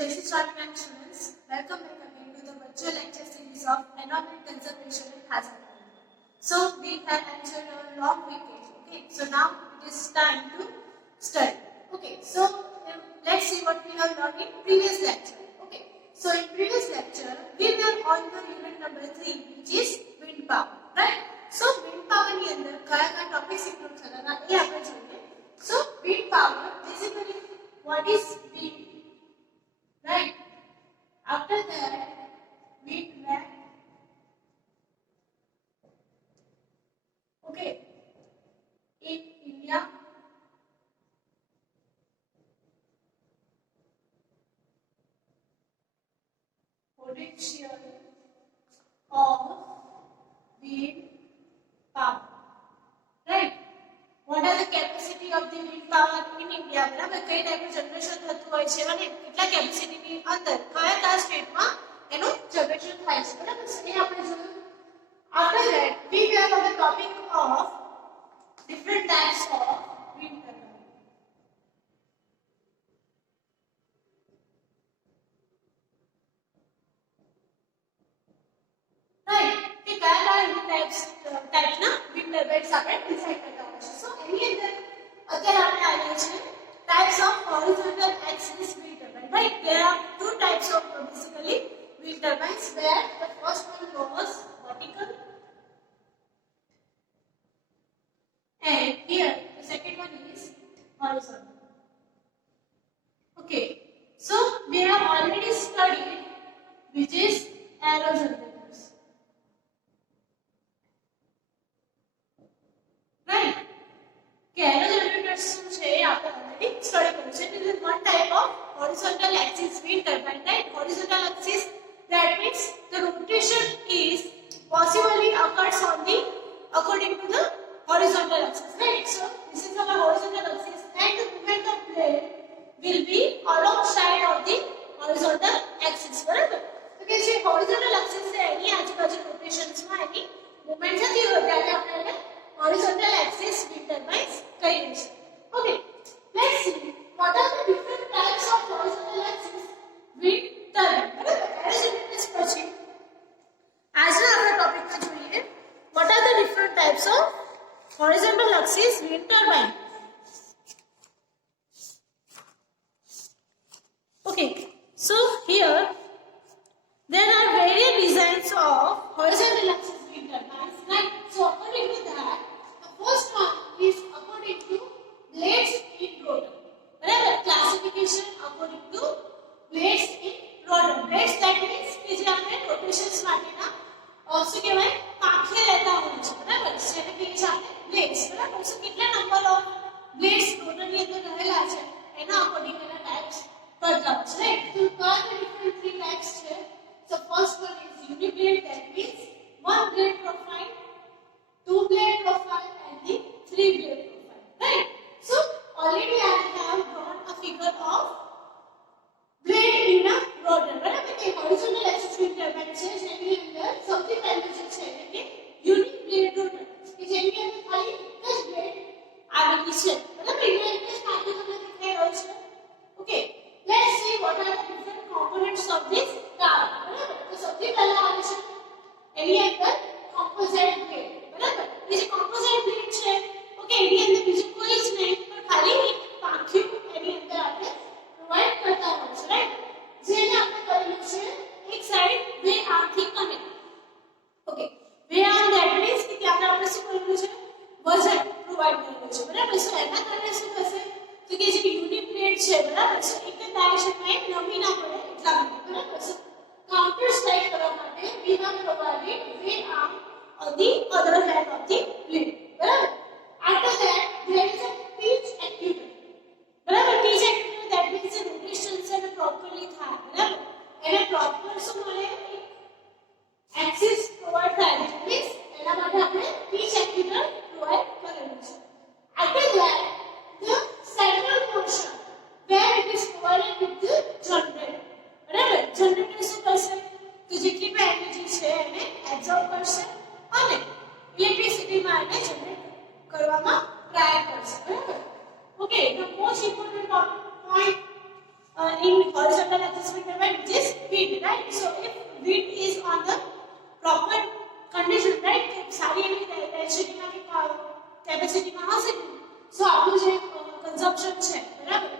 Jai Shri students, welcome back again to the virtual lecture series of Environment Conservation and Hazard Management. So we have entered a long vacation. Okay, so now it is time to study. Okay, so let's see what we have learned in previous lecture. Okay, so in previous lecture we were on the unit number 3, which is wind power, right? So wind power ની અંદર કયા topics include થવાના એ આપણે જોઈએ. So wind power basically what is wind? Right. After that, wind wave. Okay. In India, potential of wind power. Right. What are the capacity of the wind power in India? બરાબર કઈ ટાઈપનું જનરેશન થતું હોય છે અને કેટલા કેપેસિટીની અંદર કયા સ્ટેટમાં એનું જનરેશન થાય છે બરાબર એ આપણે જોયું. After that we were on the topic of different types of wind turbine. Right, કે કયા ટાઈપ્સના wind turbines આપણે ડિસાઈડ કરતા હોય છે. So એની અંદર અત્યારે આપણે આવીએ છીએ types of horizontal axis wind turbine. Right, there are two types of basically wind turbines, where the first one was vertical and here the second one is horizontal. Okay, so we have already studied which is aerogenerators. Right, aerogenerators શું છે એ આપણે already study કર્યું છે. It is one type of horizontal axis wind turbine. Right, horizontal axis, that means the rotation is possibly occurs on the according to the horizontal axis. Right, so this is our horizontal axis and the movement of blade will be alongside of the horizontal axis. બરાબર તો કે જે horizontal axis છે એની આજુબાજુ રોટેશન્સ માં એની મૂવમેન્ટ થતી હોય ત્યારે આપણે એને horizontal axis wind turbines કહીએ છીએ. Okay, let's see what are the different types of horizontal axis wind turbine. બરાબર aerogenerators પછી આજના આપણા ટોપિકમાં જોઈએ what are the different types of horizontal axis wind turbine. Okay, so here there are various designs of horizontal axis wind turbines. Right, so according to that, the first one is according to blades in rotor. Barabar, classification according to blades in rotor. Blades, that means કે જે આપણે rotations માટેના શું કહેવાય પાંખે લેતા હોય છે બરાબર જેને કહીએ છીએ આપણે blades. બરાબર, so કેટલા નંબર ઓફ blades rotor ની અંદર રહેલા છે એના અકોર્ડિંગ એના ટાઇપ્સ કરતા હોય છે. રાઈટ, તો કયા different three types છે. So first one is uniblade, that means one blade profile, two blade profile and the three blade profile. Right, so already I have drawn a figure of blade in a rotor. બરાબર કે horizontal axis wind turbine છે જેની અંદર સૌથી પહેલું જે છે એટલે કે uniblade rotor કે જેની અંદર ખાલી એક જ blade આવેલી છે. બરાબર, એટલે એક જ પાંખો તમને દેખાઈ રહ્યો છે. Okay, let's see what are the different components of this tower. બરાબર, તો સૌથી પહેલા આવે છે એની અંદર composite blade. બરાબર, એ જે composite blade છે ઓકે એની અંદર બીજું કોઈ જ નહીં પણ ખાલી એક પાંખિયું એની અંદર આપણે પ્રોવાઇડ કરતા હોય છે. રાઈટ, જેને આપણે કરેલું છે એક સાઈડ બે આર્મથી કનેક્ટ. ઓકે, બે આર્મ ધેટ મીન્સ કે ત્યાં આપણે શું કરેલું છે વજન પ્રોવાઇડ કરેલું છે. બરાબર, સો એના કારણે શું થશે તો કે જે યુનિટ પ્લેટ છે બરાબર સો એક જ ડાયરેક્શનમાં નમી ના પડે એટલા માટે. બરાબર, સો કાઉન્ટર સ્ટ્રાઇક કરવા માટે we have provided way arm on the other hand of the blade. બરાબર, after that there is a pitch actuator. બરાબર, pitch actuator, that means the rotation છે ને properly થાય. બરાબર, એને proper શું મળે axis provide થાય means એના માટે આપણે pitch actuator provide કરેલું છે. After that the central portion where it is provided with the generator. બરાબર, generator શું કરશે તો જેટલી પણ એનર્જી છે એને એબ્સોર્બ કરશે અને ઇલેક્ટ્રિસિટીમાં in horizontal axis wind turbine, which is wind, right? So if wind is on the proper condition, right, સારી એવી density માં કે capacity માં હશે, so આપણું જે consumption છે, બરાબર,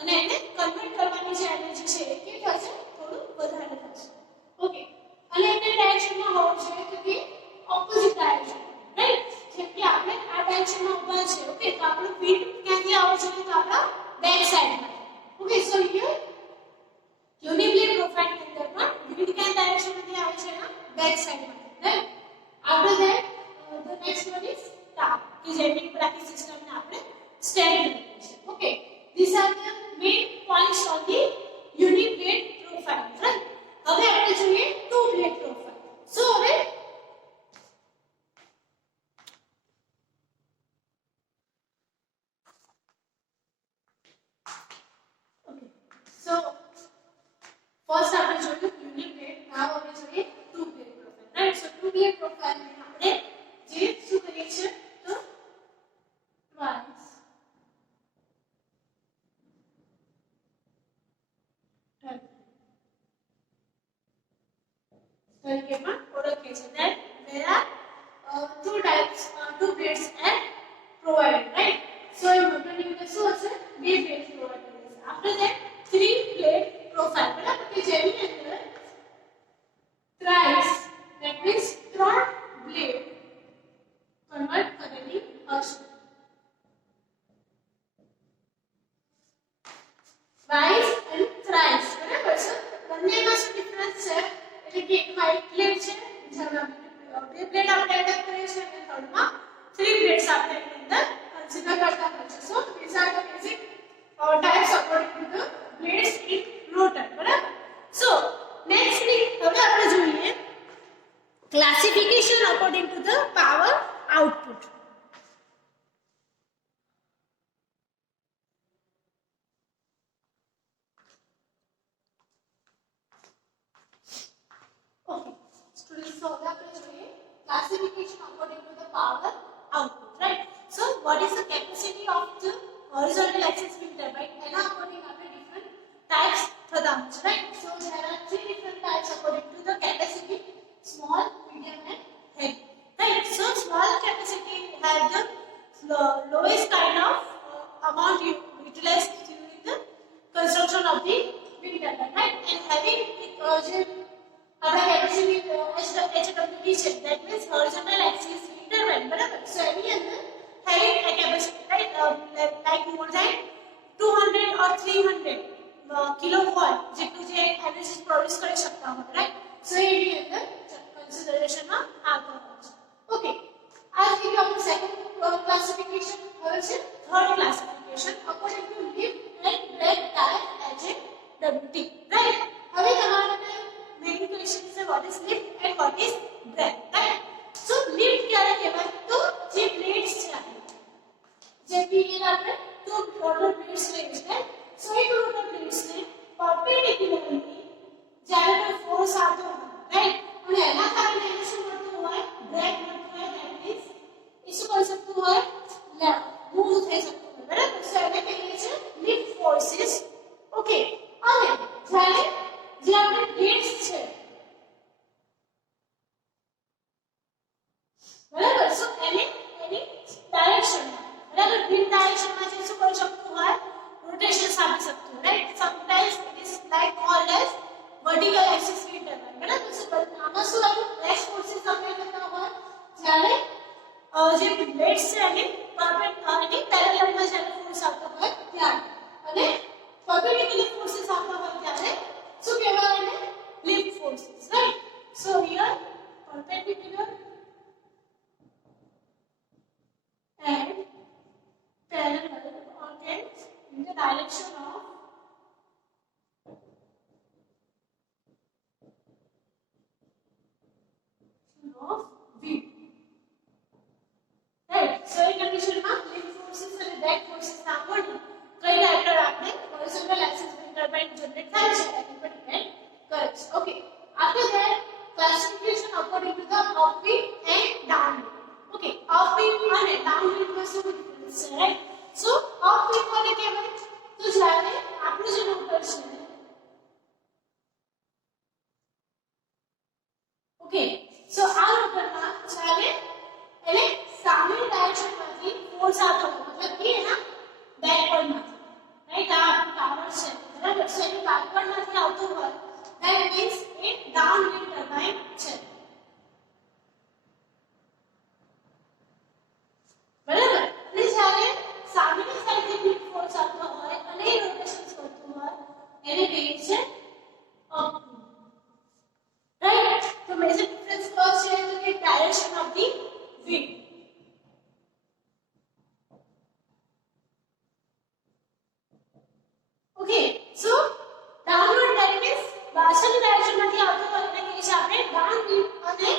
અને એને કન્વર્ટ કરવાની જે એનર્જી છે એ કે થશે થોડું વધારે થશે. ઓકે, અને એને ડાયરેક્શનમાં હોવું જોઈએ તો કે ઓપોઝિટ ડાયરેક્શન, રાઈટ? જેમ કે આપણે આ ડાયરેક્શનમાં ઊભા છે, ઓકે, તો આપણું વિન્ડ ક્યાંથી આવવું જોઈએ? તો આપણા બેક સાઈડમાં. Okay, so here uniblade profile ની અંદર પણ વિન્ડ ક્યાં ડાયરેક્શનમાંથી આવે છે? એના બેક સાઈડમાંથી, right? After that, the next one is tap, કે જેની ઉપર આખી સિસ્ટમને આપણે સ્ટેન્ડ કરીએ છીએ. Okay, these are the main points on the uniblade profile, right? હવે આપણે જોઈએ ટુ બ્લેડ પ્રોફાઇલ. સો હવે ઓકે, સો ફર્સ્ટ આપણે જોયું યુનિબ્લેડ, નાવ આપણે જોઈએ ટુ બ્લેડ પ્રોફાઇલ, રાઈટ? સો ટુ બ્લેડ પ્રોફાઇલ ને આપણે જે શું કરીએ છીએ તો ટ્વાઇસ તરીકેમાં ઓળખીએ છીએ. That there are two types, two blades are provided, right? So in motor unit શું હશે? બે blades provide કરે છે. After that, three blade profile, બરાબર, કે જેની અંદર thrice, that means ત્રણ blade કન્વર્ટ કરેલી હશે. twice and thrice, બરાબર છે? બંનેમાં શું ડિફરન્સ છે? એટલે કે એકમાં એક પ્લેટ છે, બીજામાં બે પ્લેટ આપણે એડ કરીએ છીએ, અને થર્ડમાં થ્રી પ્લેટ્સ આપણે એની અંદર કન્સિડર કરતા હોય છે. સો these are the basic types according to the blades in rotor, બરાબર? સો next thing હવે આપણે જોઈએ classification according to the power output. Okay, students, so હવે આપણે જોઈએ classification according to the power output, right? So what is the capacity of the horizontal axis wind turbine? એના according આપણે different types થતા હોય છે, right? So there are three different types according to the capacity: small, medium and heavy, right? So small capacity has the lowest kind of amount utilized during the construction of the wind turbine, right? And heavy our capacity HWT છે, that means horizontal axis wind turbine, બરાબર? So એની અંદર heavy capacity, right, like more than 200 or 300 kilowatt જેટલું જે energy produce કરી શકતા હોય, રાઈટ? સો એની અંદર કન્સિડરેશનમાં આવતા હોય છે. ઓકે, આ થઈ ગયું આપણું સેકન્ડ ક્લાસિફિકેશન. હવે છે third classification according to lift and brake tyre HWT, right? હવે તમારા માટે main question is what is lift and what is brake, right? So lift ક્યારે કહેવાય? તો જે blades છે આપણે, જે પીએલ આપણે two rotor blades લઈએ છીએ, so એ rotor blades ને perpendicularly જ્યારે કોઈ force આવતો હોય, right, અને એના કારણે એને શું મળતું હોય? બ્રેક મળતું હોય. that means એ શું કરી શકતું હોય? મૂવ થઈ શકતું હોય, બરાબર? so એને કહીએ છીએ lift forces. ઓકે, અને જ્યારે જે આપણે blades છે, બરાબર? સો એની ડાયરેક્શનમાં, બરાબર, વિન્ડ ડાયરેક્શનમાં જે શું કરી શકતું હોય? રોટેશન્સ આપી શકતું હોય, right? Sometimes it is like cold as vertical axis wind turbine, બરાબર? સો આમાં શું આવ્યું? એક્સ ફોર્સિસ અપ્લાય કરતા હોય જ્યારે જે બ્લેડ્સ છે એની પેરેલલમાં જ્યારે ફોર્સ આવતો હોય ત્યારે, અને perpendicular forces આવતા હોય ત્યારે શું કહેવાય એને? lift forces, right? So here perpendicular and parallel objects in the direction of wind, right? So in condition માં lift forces અને back forces ના according કઈ ડાયરેક્ટર આપણે horizontal axis wind turbine generate થાય છે એની પર ડિપેન્ડ કરે છે. Okay, after that classification according to the upwind and downwind. Okay, upwind અને downwind માં શું ડિફરન્સ છે, right? So upwind કોને કહેવાય? તો જ્યારે આપણું જે રોટર છે સો આ રોટરમાં જ્યારે એને સામેની ડાયરેક્શનમાંથી ફોર્સ આવતો હોય મતલબ કે એના બેકવર્ડમાંથી રાઈટ આ ટાવર છે બરાબર છે એની બેકવર્ડમાંથી આવતો હોય that means A down wind turbine છે બરાબર અને જ્યારે સામેની સાઈડથી વિન્ડ ફોર્સ આવતો હોય અને એ રોટેશન્સ કરતું હોય એને કહીએ છે અપ રાઈટ તો મેજર ડિફરન્સ ફર્સ્ટ છે તો કે direction of the wind okay so downward that means પાછળની ડાયરેક્શનમાંથી આવતો હોય એને કહીએ છીએ આપણે ડાઉન વિન્ડ અને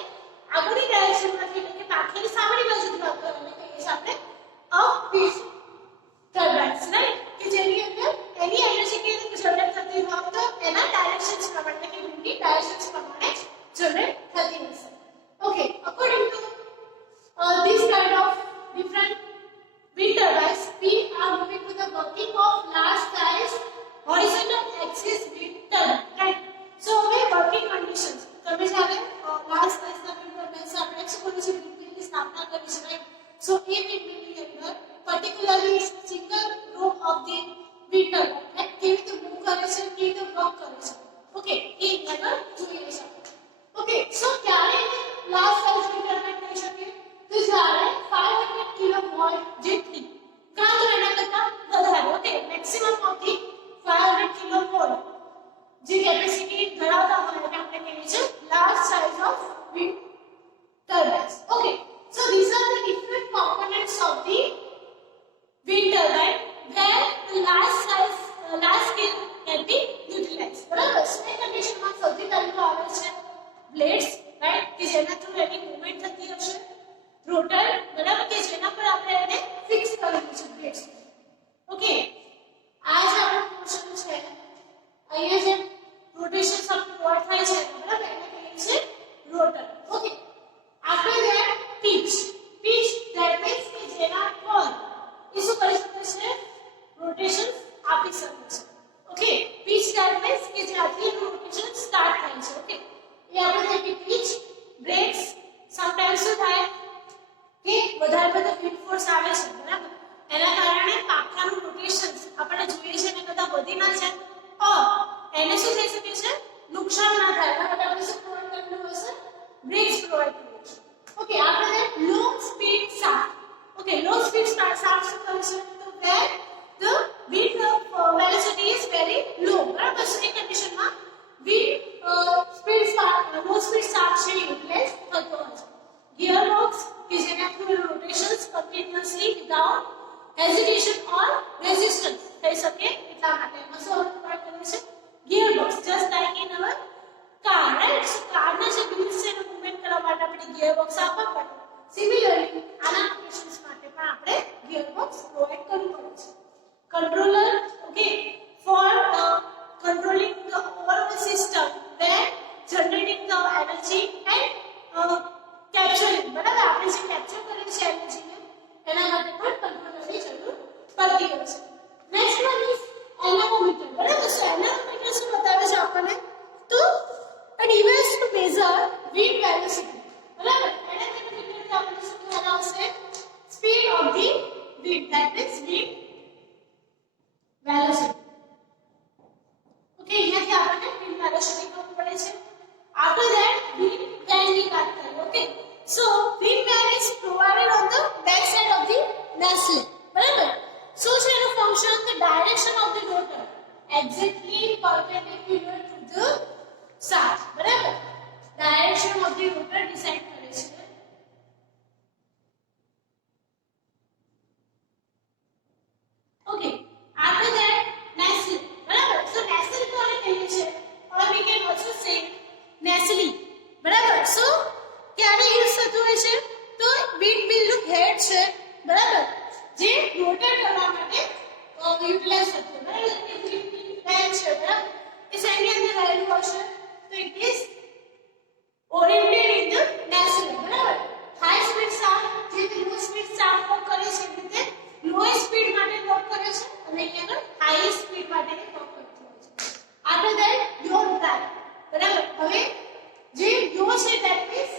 આગળની ડાયરેક્શનમાંથી એટલે કે પાછળની સામેની બાજુથી આવતો હોય એને કહીએ છીએ આપણે અપ વિન્ડ ટર્બાઇન્સ રાઈટ કે જેની અંદર એની એનર્જી કેવી રીતે જનરેટ થતી હોય તો એના ડાયરેક્શન્સ પ્રમાણે કે વિન્ડની ડાયરેક્શન્સ પ્રમાણે જનરેટ થતી હશે okay according to this kind of different wind turbines we are moving to the working of large size horizontal axis wind turbine right so હવે working conditions તમે જ્યારે large size ના wind turbines આપણે શું કરીશું windmill ની સ્થાપના કરીશું right so એ windmill ની અંદર particularly single row of the wind turbine right કેવી રીતે મૂવ કરે છે કેવી રીતે વર્ક કરે છે ઓકે એ આગળ જોઈએ છે ઓકે સો ક્યારે large size wind turbine કહી શકીએ તો જ્યારે 500 કિલોવોટ જેટલી કાં તો એના કરતાં વધારે ઓકે મેક્સિમમ ઓફ ધી 500 કિલોવોટ જે કેપેસિટી ધરાવતા હોય એને આપણે કહીએ છીએ large size of wind turbines okay so this are the different components of the wind turbine where the large scale can be utilized બરાબર સો એ કન્ડિશનમાં સૌથી પહેલું આવે છે બ્લેડ્સ રાઈટ કે જેના થ્રુ એની મૂવમેન્ટ થતી હશે રોટર બરાબર કે જેના પર આપણે એને ફિક્સ કરેલું છે બ્લેડ્સ ઓકે આ જે આપણો પોર્શન છે અહીંયા જે રોટેશન આપણું પ્લોટ થાય છે બરાબર એને કહીએ છીએ rotor okay after that pitch that means કે જેના પર એ શું કરી શકે છે રોટેશન આપી શકે છે ઓકે pitch that means કે જ્યાંથી રોટેશન સ્ટાર્ટ થાય છે ઓકે એ આપણે જે pitch breaks sometimes શું થાય કે વધારે પડતો વિન્ડ ફોર્સ આવે છે બરાબર એના કારણે પાંખાનું રોટેશન આપણે જોઈએ છે એના કરતાં વધી ના જાય એને શું થઈ શકે છે નુકસાન ના થાય એના માટે આપણે શું પ્રોવાઈડ કરવું હશે બ્રેક્સ પ્રોવાઈડ કરવું છે ઓકે આપણે લો સ્પીડ શાફ્ટ ઓકે લો સ્પીડ શાફ્ટ શું કરે છે તો where the wind velocity is very low બરાબર છે એ કન્ડિશનમાં wind લો સ્પીડ શાફ્ટ છે યુટિલાઇઝ થતો હોય છે gearbox કે જેના થ્રુ રોટેશન્સ continuously without hesitation or resistance થઈ શકે એટલા માટે એમાં શું પ્રોવાઈડ કરે છે gearbox just like in our car right so car ના જે wheels છે એનું મૂવમેન્ટ કરવા માટે આપણે gearbox આપવા પડે similarly આના રોટેશન્સ માટે પણ આપણે gearbox પ્રોવાઈડ કરવું પડે છે controller okay for controlling the overall system where generating the energy and capturing બરાબર આપણે જે કેપ્ચર કરીએ છીએ એનર્જીને એના માટે પણ કંટ્રોલરની જરૂર પડતી હોય છે નેક્સ્ટ વન ઇઝ એનામોમીટર બરાબર સો એનામોમીટર શું બતાવે છે આપણને તો a device to measure wind velocity બરાબર એનામોમીટર આપણે શું કહેવાના આવશે speed of the wind that means wind velocity okay અહીંયાથી આપણને wind velocity ખબર પડે છે after that wind van ની વાત કરીએ okay so wind van is provided on the back side of the nacelle બરાબર so છે એનું function the direction of the rotor exactly perpendicular to the shaft બરાબર direction of the rotor decide કરે છે okay after that nacelle બરાબર so nacelle કોને કહીએ છીએ or we can also say nacelle બરાબર so ક્યારે યુઝ થતું હોય છે તો વિન્ડમિલ નું હેડ છે બરાબર જે રોટેટ કરવા માટે યુટિલાઇઝ થતું હોય બરાબર એ વિન્ડમિલ હેડ છે બરાબર એ શેની અંદર રહેલું હશે તો it is oriented in the નેસલ બરાબર હાઈ સ્પીડ શાફ્ટ જે લો સ્પીડ શાફ્ટ વર્ક કરે છે એ રીતે લો સ્પીડ માટે વર્ક કરે છે અને અહીંયા આગળ હાઈ સ્પીડ માટે વર્ક કરતું હોય છે આફ્ટર ધેટ યોર ડ્રાઈવ બરાબર હવે જે યો છે ધેટ મીન્સ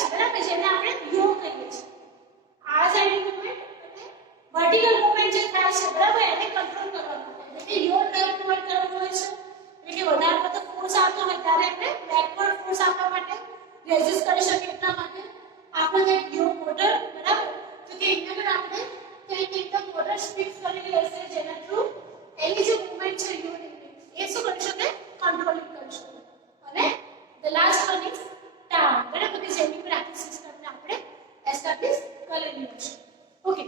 છે બરાબર, જેને આપણે યો કહીએ છીએ. આ સાઈડની મૂવમેન્ટ અને વર્ટિકલ મૂવમેન્ટ જે થાય છે બરાબર, એને કંટ્રોલ કરવા માટે એટલે યો ટાઈપ પ્રોવાઈડ કરવાનું હોય છે. એટલે વધારે પડતો ફોર્સ આવતો હોય ત્યારે આપણે બેકવર્ડ ફોર્સ આપવા માટે રેઝિસ્ટ કરી શકીએ એટલા માટે આપણે યો મોટર બરાબર, તો કે એના પર આપણે કંઈક એકદમ મોટર ફિક્સ કરેલી હશે જેના થ્રુ એની જે મૂવમેન્ટ છે યો એ શું કરી શકે, કંટ્રોલિંગ કરી શકે. અને the last one is town બરાબર, કે જેની પર આખી સિસ્ટમને આપણે એસ્ટાબ્લિશ કરેલી હશે. ઓકે,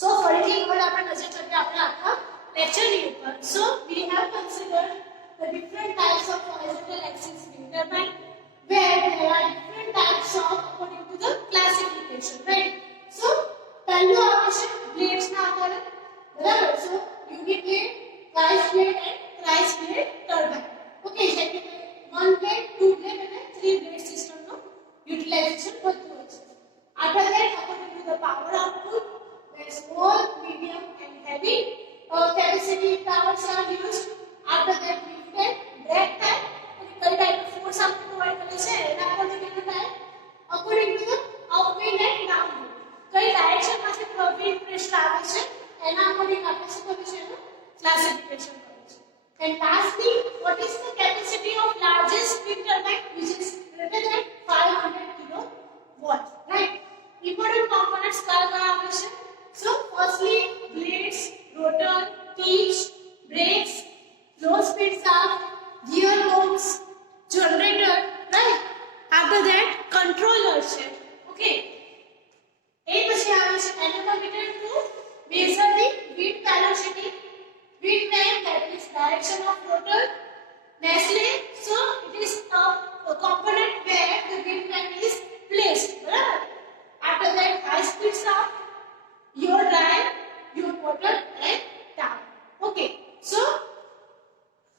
સો ફરીથી એકવાર આપણે નજર કરીએ આપણે આખા લેક્ચરની ઉપર. So we have considered the different types of horizontal axis wind turbine where there are different types of according to the classification, right? So પહેલું આવે છે blades ના આધારે બરાબર. સો unit blade, twice blade and thrice blade turbine. Okay, જેમ કે 1 blade, 2 blade અને 3 blade system નો utilization વધુ હોય છે. After that, according to the power output, where small, medium and heavy capacity towers are used. After that, lifted, brake type, कई type of force आपको प्रोवाइड करे છે એના પરથી કેટલો થાય, according to the upwind and downwind, કઈ ડાયરેક્શન માંથી વિન્ડ પ્રેશર આવે છે એના અકોર્ડિંગ આપણે શું કરીએ છીએ એનું ક્લાસિફિકેશન કરીએ છીએ. And lastly, what is the capacity of largest wind turbine which is greater than 500 kilowatt, right? Important components કયા આવે છે? So firstly, blades, rotor, teeth, brakes, low speed shaft, gearbox, generator, right? After that, controller છે. Okay, એ પછી આવે છે anemometer to measure the wind velocity, wind time, that is direction of rotor, Nestle, so it is a component where the wind time is placed, right? After that, high speed shaft, your drive, your motor and tower. Okay, so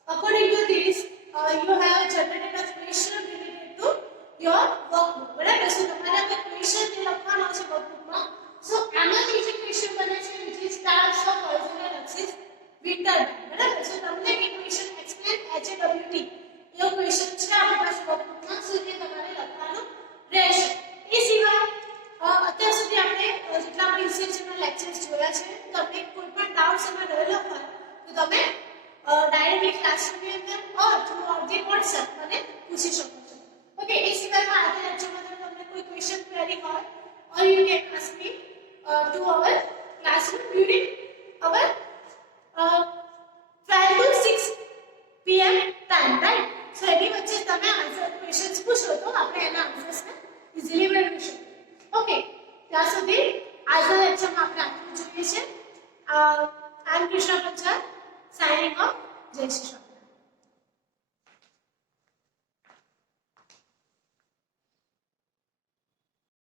according to this, you have generated a question related to your workbook. બરાબર, so તમારે આ question જે લખવાનો છે workbook માં, so આમાંથી જે question બને છે which is types of horizontal axis wind turbine. બરાબર, so તમને એ question explain HAWT એવો question છે આપણી પાસે workbook માં, so જે તમારે લખવાનું રહેશે. એ સિવાય અત્યાર સુધી આપણે જેટલા આપણે ECH ના લેક્ચર્સ જોયા છે, તમને કોઈ પણ ડાઉટ્સ એમાં રહેલો હોય તો તમે डायरेक्टली क्लासरूम में और थ्रू आउट दी व्हाट्सएप મને પૂછી શકો છો. ઓકે, એ સિવાયમાં આજે લેક્ચરમાં તમને કોઈ ક્વેશ્ચન ક્વેરી હોય or you can ask me to our classroom during our 12 to 6 pm time, right? so એની વચ્ચે તમે આન્સર ક્વેશ્ચન્સ પૂછો તો આપણે એના આન્સર્સને ઇઝીલી મેળવી શકીએ. ઓકે, ત્યાં સુધી આજના લેક્ચરમાં આપણે આટલું જોઈએ છે. આઈ એમ કૃષ્ણા Panchal signing off. Jai Shri Ram.